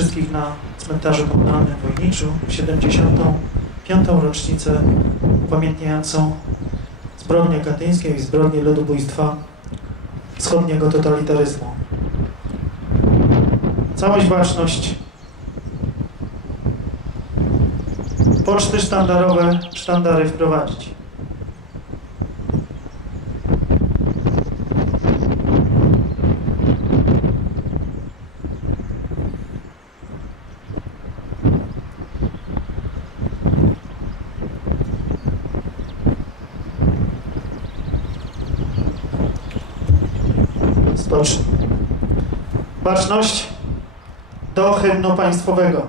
wszystkich na cmentarzu komunalnym w Wojniczu w 75. rocznicę upamiętniającą zbrodnie katyńskie i zbrodnie ludobójstwa wschodniego totalitaryzmu. Całość baczność poczty sztandarowe, sztandary wprowadzić. Baczność do hymnu państwowego.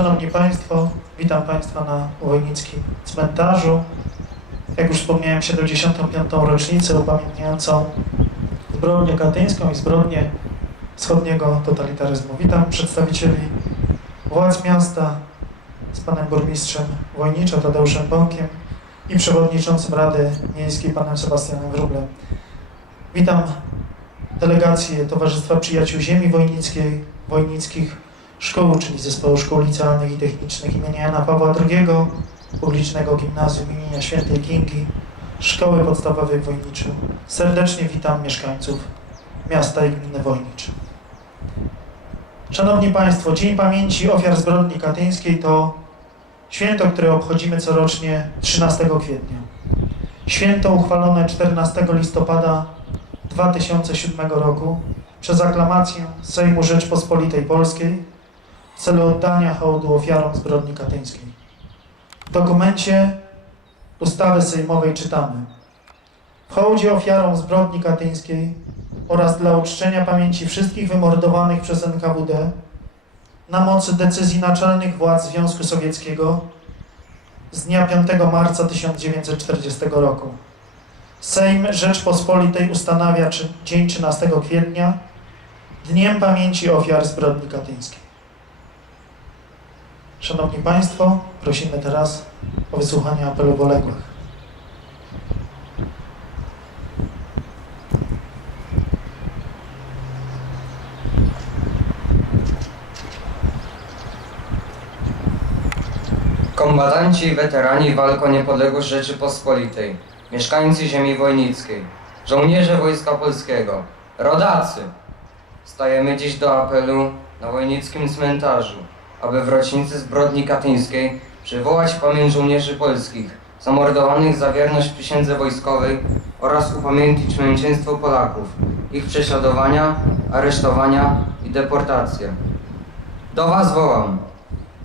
Szanowni Państwo, witam Państwa na Wojnickim Cmentarzu. Jak już wspomniałem, 75. rocznicę upamiętniającą zbrodnię katyńską i zbrodnię wschodniego totalitaryzmu. Witam przedstawicieli władz miasta z panem burmistrzem Wojnicza Tadeuszem Bąkiem i przewodniczącym Rady Miejskiej panem Sebastianem Wróblem. Witam delegację Towarzystwa Przyjaciół Ziemi Wojnickiej, Wojnickich Szkół, czyli Zespołu Szkół Licealnych i Technicznych imienia Jana Pawła II, Publicznego Gimnazjum imienia Świętej Kingi, Szkoły Podstawowej w Wojniczu. Serdecznie witam mieszkańców miasta i gminy Wojnicz. Szanowni Państwo, Dzień Pamięci Ofiar Zbrodni Katyńskiej to święto, które obchodzimy corocznie 13 kwietnia. Święto uchwalone 14 listopada 2007 roku przez aklamację Sejmu Rzeczpospolitej Polskiej w celu oddania hołdu ofiarom zbrodni katyńskiej. W dokumencie ustawy sejmowej czytamy W hołdzie ofiarom zbrodni katyńskiej oraz dla uczczenia pamięci wszystkich wymordowanych przez NKWD na mocy decyzji naczelnych władz Związku Sowieckiego z dnia 5 marca 1940 roku. Sejm Rzeczpospolitej ustanawia dzień 13 kwietnia Dniem Pamięci Ofiar Zbrodni Katyńskiej. Szanowni Państwo, prosimy teraz o wysłuchanie apelu poległych. Kombatanci i weterani walk o niepodległość Rzeczypospolitej, mieszkańcy ziemi wojnickiej, żołnierze Wojska Polskiego, rodacy! Stajemy dziś do apelu na wojnickim cmentarzu, aby w rocznicy zbrodni katyńskiej przywołać pamięć żołnierzy polskich, zamordowanych za wierność przysiędze wojskowej oraz upamiętnić męczeństwo Polaków, ich prześladowania, aresztowania i deportacje. Do Was wołam,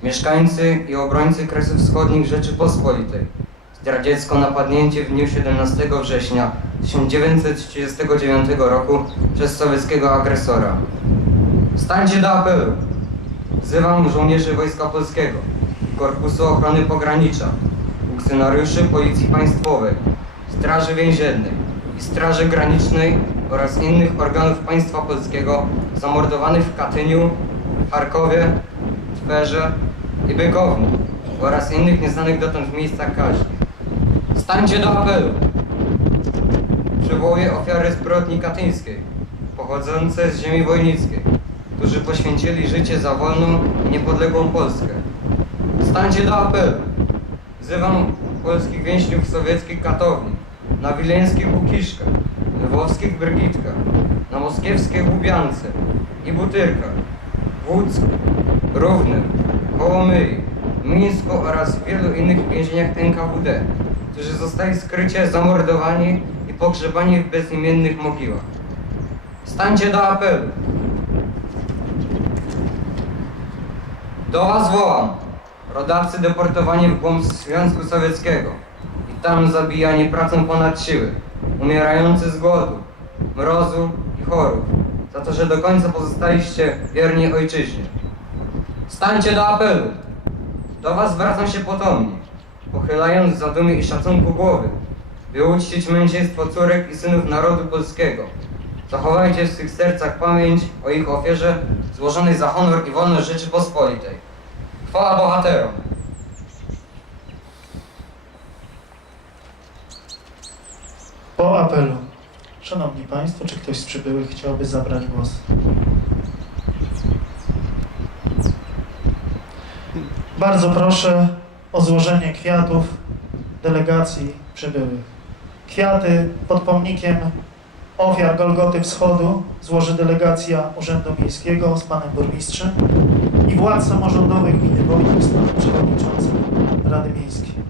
mieszkańcy i obrońcy Kresów Wschodnich Rzeczypospolitej. zdradziecko napadnięcie w dniu 17 września 1939 roku przez sowieckiego agresora. Stańcie do apelu! Wzywam żołnierzy Wojska Polskiego, Korpusu Ochrony Pogranicza, funkcjonariuszy Policji Państwowej, Straży Więziennej i Straży Granicznej oraz innych organów państwa polskiego zamordowanych w Katyniu, Charkowie, Twerze i Bykowni oraz innych nieznanych dotąd miejscach kaźni. Stańcie do apelu! Przywołuję ofiary zbrodni katyńskiej, pochodzące z ziemi wojnickiej, którzy poświęcili życie za wolną i niepodległą Polskę. Stańcie do apelu! Wzywam polskich więźniów sowieckich katowni, na wileńskich Łukiszkach, lwowskich Brygitkach, na moskiewskiej Łubiance i Butyrkach, w Łódzku, Równym, Kołomyi, Mińsku oraz w wielu innych więzieniach NKWD, którzy zostali skrycie zamordowani i pogrzebani w bezimiennych mogiłach. Stańcie do apelu! Do was wołam, rodacy deportowani w głąb Związku Sowieckiego i tam zabijani pracą ponad siły, umierający z głodu, mrozu i chorób, za to, że do końca pozostaliście wierni ojczyźnie. Stańcie do apelu! Do was zwracam się potomnie, pochylając za dumy i szacunku głowy, by uczcić męczeństwo córek i synów narodu polskiego. Zachowajcie w swych sercach pamięć o ich ofierze złożonej za honor i wolność Rzeczypospolitej. Chwała bohaterom! Po apelu. Szanowni Państwo, czy ktoś z przybyłych chciałby zabrać głos? Bardzo proszę o złożenie kwiatów delegacji przybyłych. Kwiaty pod pomnikiem ofiar Golgoty Wschodu złoży delegacja Urzędu Miejskiego z panem burmistrzem i władz samorządowych gminy Wojnik z panem przewodniczącym Rady Miejskiej.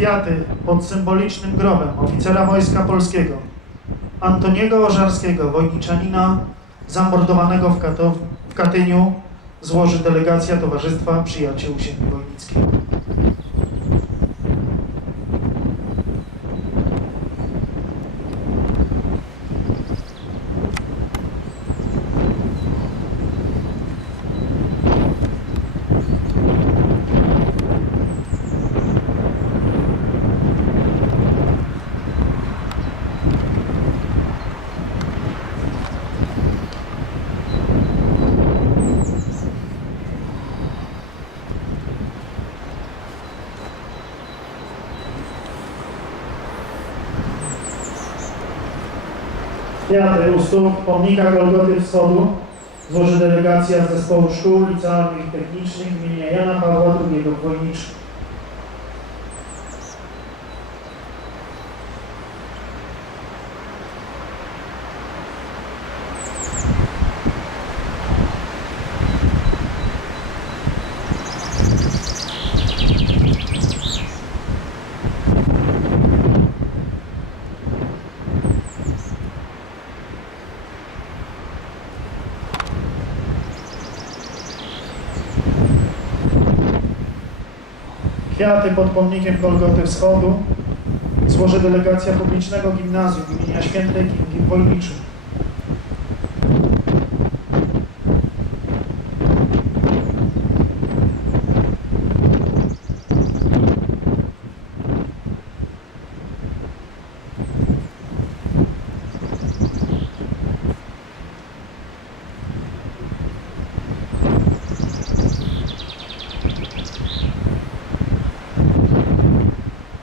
Kwiaty pod symbolicznym grobem oficera Wojska Polskiego Antoniego Ożarskiego, wojniczanina zamordowanego w, Kato- w Katyniu, złoży delegacja Towarzystwa Przyjaciół Ziemi Wojnickiej. Kwiaty u pomnika Golgoty Wschodu złoży delegacja z zespołu szkół licealnych i technicznych imienia Jana Pawła II w Kwiaty pod pomnikiem Golgoty Wschodu złoży delegacja publicznego gimnazjum imienia Świętej Kingi w Wojniczu.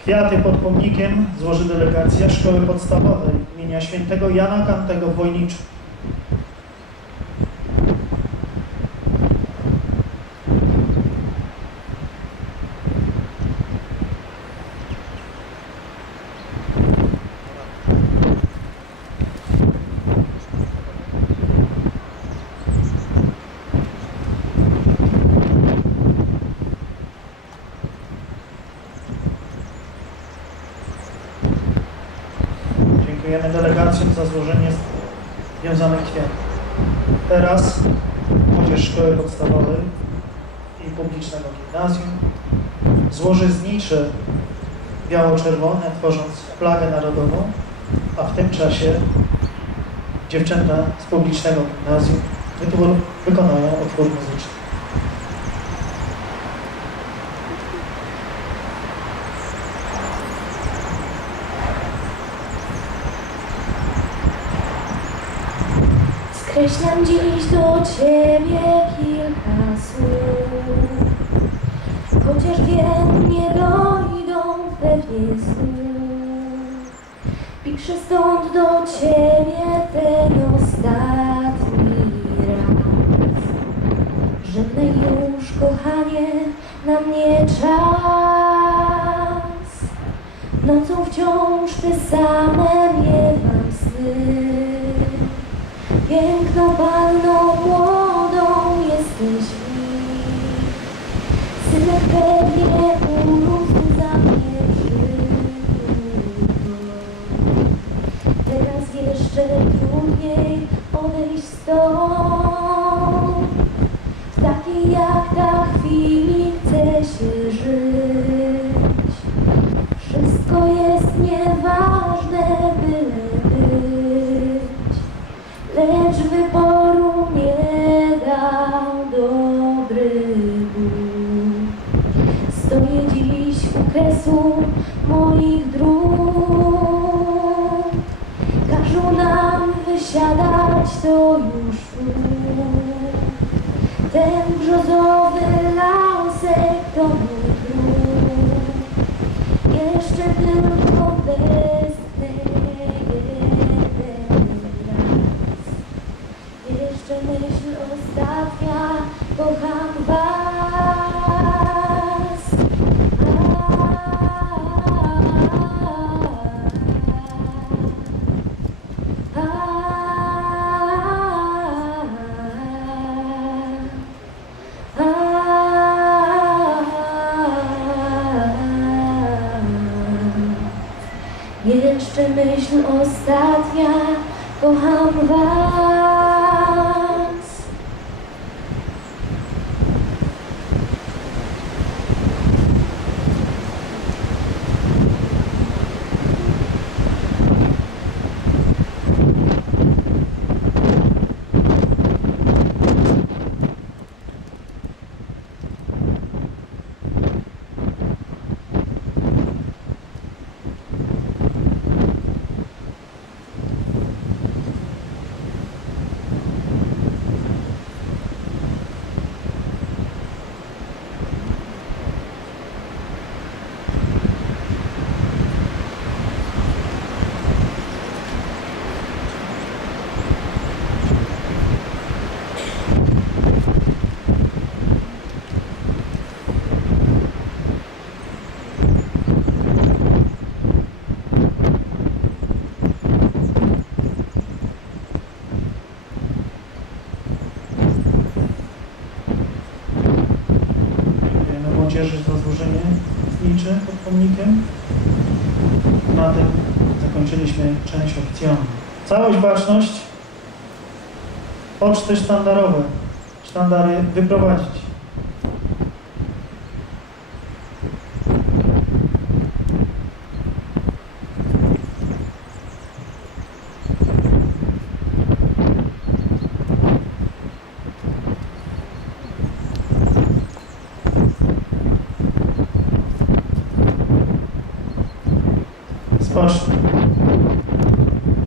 Kwiaty pod pomnikiem złoży delegacja Szkoły Podstawowej imienia Świętego Jana Kantego w Wojniczu. Teraz młodzież szkoły podstawowej i publicznego gimnazjum złoży znicze biało-czerwone, tworząc flagę narodową, a w tym czasie dziewczęta z publicznego gimnazjum wytwór, wykonają utwór muzyczny. Skreślam dziś do Ciebie Piszę stąd do Ciebie ten ostatni raz. Żegnaj już, kochanie, na mnie czas. Nocą wciąż te same miewam sny. Piękną panną stąd. W takiej jak ta chwili chcę się żyć. Wszystko jest nieważne, byle być. Lecz Jeszcze myśl ostatnia, kocham was. Dziękujemy młodzieży za złożenie zniczy pod pomnikiem. Na tym zakończyliśmy część. Całość baczność, poczty sztandarowe, sztandary wyprowadzić.